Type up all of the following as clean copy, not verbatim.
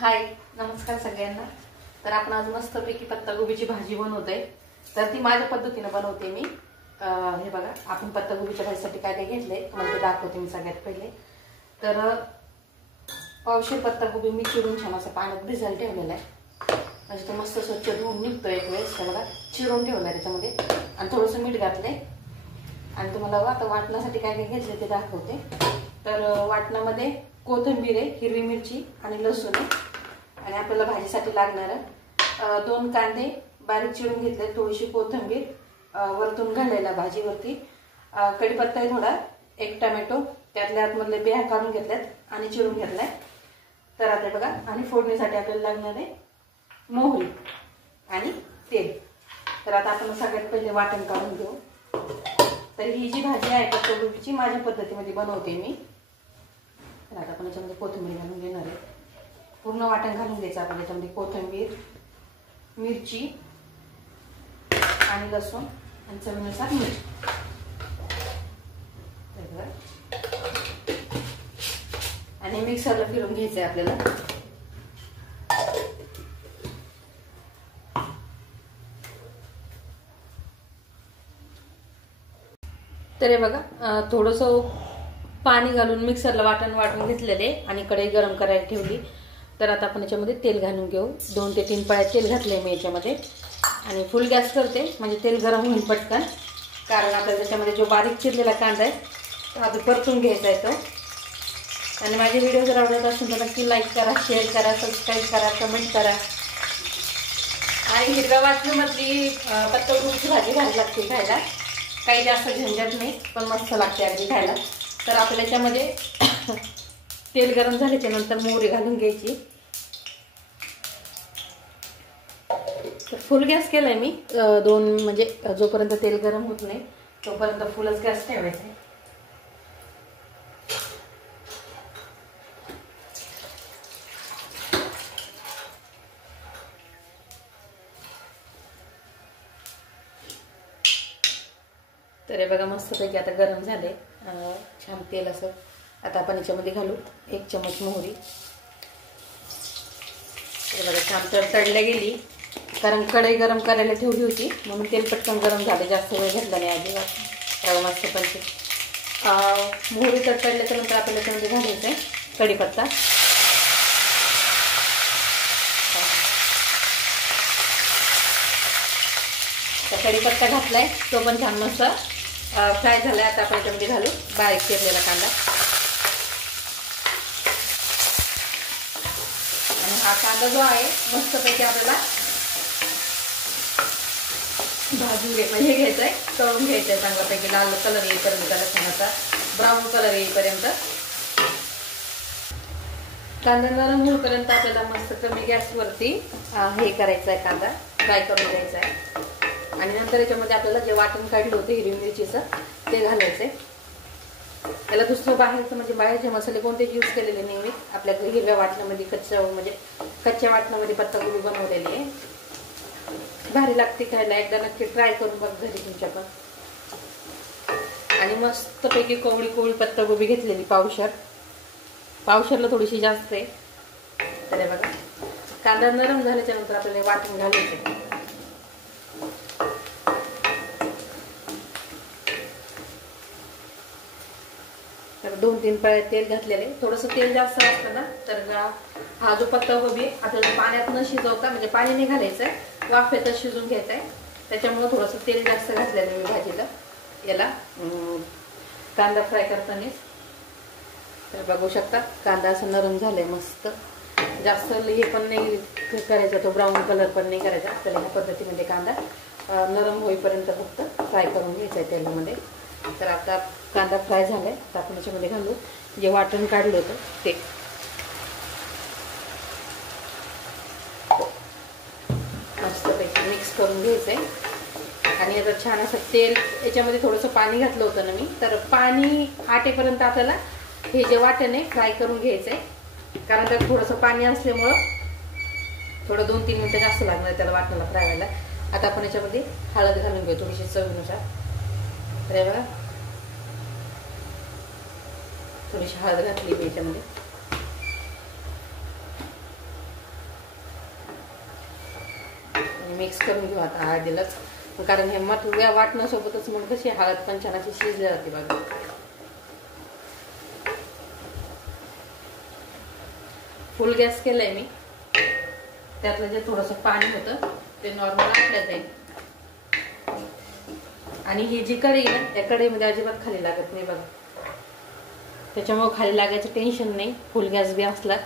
हाय, नमस्कार सगळ्यांना। तर आपण आज मस्तपैकी पत्तागोबीची भाजी बनवतोय। तर ती माझ्या पद्धतीने बनवते मी। हे बघा, आपण पत्तागोबीच्या भाजीसाठी काय काय घेतले तुम्हाला ते दाखवते मी सगळ्यात पहिले। तर पावशेर पत्तागोबी मी चिरून छान असं पाण्यात भिजायला ठेवलेला आहे, म्हणजे तो मस्त स्वच्छ धुवून निघतो एक वेळेस। हे बघा, चिरून ठेवलाय त्याच्यामध्ये आणि थोडंसं मीठ घातलंय। आणि तुम्हाला आता वाटण्यासाठी काय काय घेतले ते दाखवते। तर वाटणामध्ये कोथिंबीर आहे, हिरवी मिरची आणि लसूण आहे, आणि आपल्याला भाजीसाठी लागणार 2 कांदे बारीक चिरून घेतले, थोडीशी कोथिंबीर वरतून घालायला भाजीवरती, कढीपत्ता आहे थोडा, 1 टोमॅटो त्यातल्या आतमधले बिया काढून घेतल्यात आणि चिरून घेतलाय। तर आता बघा, आणि फोडणीसाठी आपल्याला लागणार आहे मोहरी आणि तेल। तर आता आपण सगळ्यात पहिले वाटण काढून घेऊ। तर ही जी भाजी आहे पत्तागोबीची माझ्या पद्धतीमध्ये बनवते मी। तर आता आपण याच्यामध्ये कोथिंबीर घालून घेणार आहे, पूर्ण वाटण घालून द्यायचं आपण याच्यामध्ये। कोथिंबीर, मिरची आणि लसूण आणि चवीनुसार मीठ। आणि मिक्सरला फिरवून घ्यायचंय आपल्याला। तर हे बघा, थोडंसं पाणी घालून मिक्सरला वाटून घेतलेले आणि कढई गरम करायला ठेवली। तर आता आपण याच्यामध्ये तेल घालून घेऊ। 2 ते 3 पळ्या तेल घातले मी याच्यामध्ये, आणि फुल गॅस करते म्हणजे तेल गरम होईल पटकन। कारण आपल्याला त्याच्यामध्ये जो बारीक चिरलेला कांदा आहे तो आता परतून घ्यायचा आहे तो। आणि माझे व्हिडिओ जर आवडत असेल तर नक्की लाईक करा, शेअर करा, सबस्क्राईब करा, कमेंट करा। आणि हिरव्या वाटणीमधली पत्तागोबीची भाजी घालायला लागते खायला, काही जास्त झंझट नाही, पण मस्त लागते अगदी खायला। तर आपल्या याच्यामध्ये तेल गरम झाल्याच्या नंतर मोहरी घालून घ्यायची। तर फुल गॅस केलाय मी, 2 म्हणजे जोपर्यंत तेल गरम होत नाही तोपर्यंत फुलच गॅस ठेवायचा आहे। तर हे बघा, मस्तपैकी आता गरम झाले, छान तेल असं। आता आपण याच्यामध्ये घालू 1 चमच मोहरी। हे बघा, छान तडतडल्या गेली, कारण कढई गरम करायला ठेवली होती म्हणून तेल पटकन गरम झाले, जास्त वेळ घेतला नाही आधी। मस्तपैकी मोहरी तडतडल्याच्या नंतर आपण याच्यामध्ये घालायचं आहे कढीपत्ता। तर कढीपत्ता घातलाय, तो पण छान मस्त फ्राय झालाय। आता आपण याच्यामध्ये घालू बारीक चिरलेला कांदा। आणि हा कांदा जो आहे मस्तपैकी आपल्याला भाजून हे घ्यायचंय, तळून घ्यायचंय चांगल्यापैकी, लाल कलर येईपर्यंत, त्याला छान ब्राऊन कलर येईपर्यंत। कांदा नरम होईपर्यंत आपल्याला मस्त कमी गॅसवरती हे करायचं आहे, कांदा फ्राय करून घ्यायचा आहे। आणि नंतर याच्यामध्ये आपल्याला जे वाटण काढलं होतं हिरवी मिरचीचं ते घालायचंय। त्याला दुसरं बाहेरचं म्हणजे बाहेरचे मसाले कोणतेच यूज केलेले नाही मी। आपल्याकडे हिरव्या वाटणामध्ये कच्च्या वाटणामध्ये पत्तागोबी बनवलेली आहे, भारी लागते खायला। एकदा नक्की ट्राय करून बघ घरी तुमच्या पण। आणि मस्तपैकी कोवळी पत्तागोबी घेतलेली, पावशेरला थोडीशी जास्त आहे। तर बघा, कांदा नरम झाल्याच्या नंतर आपल्याला वाटण घालायचं। तर 2-3 पळ्या तेल घातलेले, थोडंसं तेल जास्त असतं ना तर हा जो पत्तागोबी आपल्याला पाण्यात न शिजवता, म्हणजे पाणी नाही घालायचंय, वाफेतच शिजून घ्यायचंय। त्याच्यामुळे थोडंसं तेल जास्त घातलेलं मी भाजीला, याला कांदा फ्राय करताना। तर बघू शकता कांदा असं नरम झालाय मस्त, जास्त हे पण नाही करायचा, तो ब्राऊन कलर पण नाही करायचा आपल्याला। ह्या पद्धतीमध्ये कांदा नरम होईपर्यंत फक्त फ्राय करून घ्यायचा आहे तेलामध्ये। तर आता कांदा फ्राय झालाय, तर आपण याच्यामध्ये घालू जे वाटण काढलं होतं ते। मस्तपैकी मिक्स करून घ्यायचंय। आणि आता छान असं तेल, याच्यामध्ये थोडंसं पाणी घातलं होतं ना मी, तर पाणी आटेपर्यंत आपल्याला हे जे वाटण आहे फ्राय करून घ्यायचंय। कारण त्यात थोडंसं पाणी असल्यामुळं थोडं 2-3 मिनिटं जास्त लागणार त्याला वाटणाला फ्राय व्हायला। आता आपण याच्यामध्ये हळद घालून घेऊ थोडीशी चवीनुसार। तर बघा, थोडीशी हळद घातली मी याच्यामध्ये। आणि मिक्स करून घेऊ आता हळदीलाच, कारण हे मट वाटण्यासोबतच मग कशी हळद पण छान अशी शिजली जाते बघा. फुल गॅस केलाय मी. त्यातलं जे थोडंसं पाणी होतं ते नॉर्मल आटलं जाईल. आणि ही जी कढई ना त्या कढईमध्ये अजिबात खाली लागत नाही बघा. त्याच्यामुळे खाली लागायचं टेन्शन नाही फुल गॅस बी असला.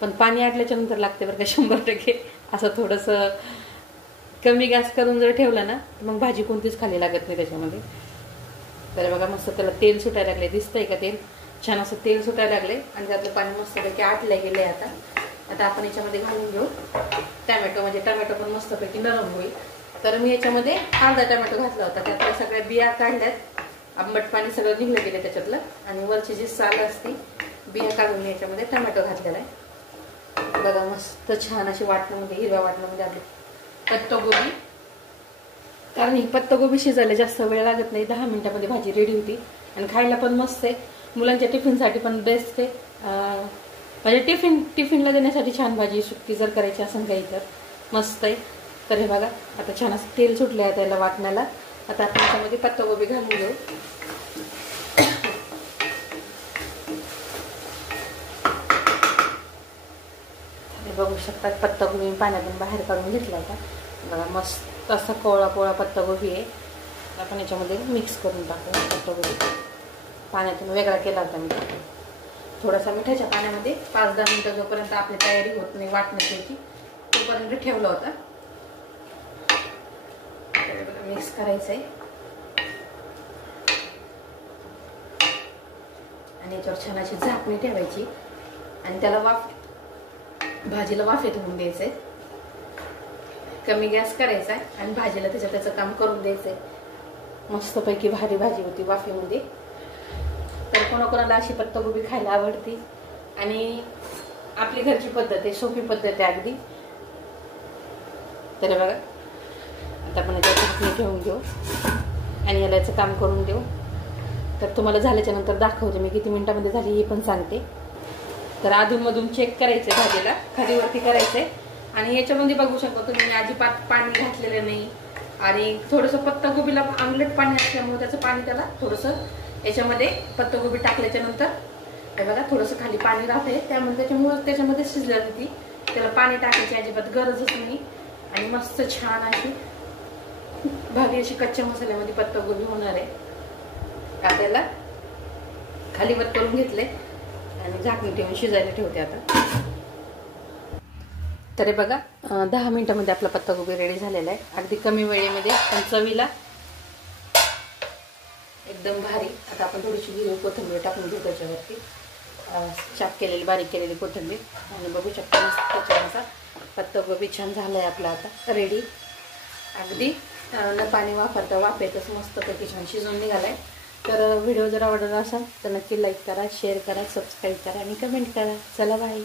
पण पाणी आटल्याच्या नंतर लागते बरं का 100%. असं थोडंसं कमी गॅस करून जर ठेवलं ना तर मग भाजी कोणतीच खाली लागत नाही त्याच्यामध्ये. तर बघा मस्त त्याला तेल सुटायला लागले. दिसतंय का तेल? छान असं तेल सुटायला लागले आणि त्यातलं पाणी मस्तपैकी आटलं गेले. आता आपण याच्यामध्ये घालून घेऊ टमॅटो. म्हणजे टमॅटो पण मस्तपैकी नरम होईल. तर मी याच्यामध्ये अर्धा टमॅटो घातला होता. त्यातल्या सगळ्या बिया काढल्यात. आंबट पाणी सगळं निघलं गेले त्याच्यातलं. आणि वरची जी साल असते बिया काढून मी याच्यामध्ये टमॅटो घातलेला आहे. बघा मस्त छान अशी वाटणामध्ये हिरव्या वाटणामध्ये आपली पत्तागोबी. कारण ही पत्तागोबी शिजायला जास्त वेळ लागत नाही. 10 मिनिटामध्ये भाजी रेडी होती. आणि खायला पण मस्त आहे. मुलांच्या टिफिनसाठी पण बेस्ट आहे. म्हणजे टिफिनला देण्यासाठी छान भाजी सुट्टी जर करायची असेल काही तर मस्त आहे. तर हे बघा आता छान असं तेल सुटलं आहे त्याला वाटण्याला. आता आपण त्याच्यामध्ये पत्तागोबी घालून घेऊ. बघू शकता पत्तागोबी पाण्यातून बाहेर काढून घेतला होता बघा. मस्त असा कोवळा कोवळा पत्तागोबी आहे. आपण याच्यामध्ये मिक्स करून टाकू. पत्तागोबी पाण्यातून वेगळा केला होता मी. थोडासा मिठाच्या पाण्यामध्ये 5-10 मिनिटं जोपर्यंत आपली तयारी होत नाही वाटण्याची तोपर्यंत ठेवला होता. मिक्स करायचं आहे आणि याच्यावर छान अशी झाकणी ठेवायची आणि त्याला भाजीला वाफेत होऊन द्यायचंय. कमी गॅस करायचा आणि भाजीला त्याचं काम करून द्यायचंय. मस्तपैकी भारी भाजी होती वाफेमध्ये. तर कोणाकोणाला अशी पत्तागोबी खायला आवडती आणि आपली घरची पद्धत आहे, सोपी पद्धत आहे अगदी. तर बघा आता आपण याच्यावर झाकणी ठेवून घेऊ आणि याला याचं काम करून देऊ. तर तुम्हाला झाल्याच्या नंतर दाखवते मी किती मिनिटामध्ये झाली हे पण सांगते. तर अधूनमधून चेक करायचंय भाजीला, खालीवरती करायचंय. आणि याच्यामध्ये बघू शकता तुम्ही अजिबात पाणी घातलेलं नाही. आणि थोडंसं पत्तागोबीला आमलेट पाणी असल्यामुळे त्याचं पाणी त्याला थोडंसं याच्यामध्ये पत्तागोबी टाकल्याच्या नंतर हे बघा थोडंसं खाली पाणी राहते. त्याच्यामुळे त्याच्यामध्ये शिजल्या जाते. त्याला पाणी टाकायची अजिबात गरजच नाही. आणि मस्त छान अशी भारी अशी कच्च्या मसाल्यामध्ये पत्तागोबी होणार आहे. त्याला खालीवर करून घेतले आणि झाकणी ठेवून शिजायला ठेवते आता. तर बघा 10 मिनिटांमध्ये आपला पत्तागोबी रेडी झालेला आहे. अगदी कमी वेळेमध्ये पण चवीला एकदम भारी. आता आपण थोडीशी कोथिंबीर टाकून घेऊ त्याच्यावरती. चाप केलेली बारीक केलेली कोथिंबीर आणि बघू शकता मस्त छानसा पत्तागोबी छान झाला आहे आपला आता रेडी. अगदी न पाणी वापरता वाफेतच मस्तपैकी छान शिजून निघाला आहे. तर व्हिडिओ जर आवडला असेल तर नक्की लाईक करा, शेअर करा, सबस्क्राईब करा आणि कमेंट करा. चला बाय.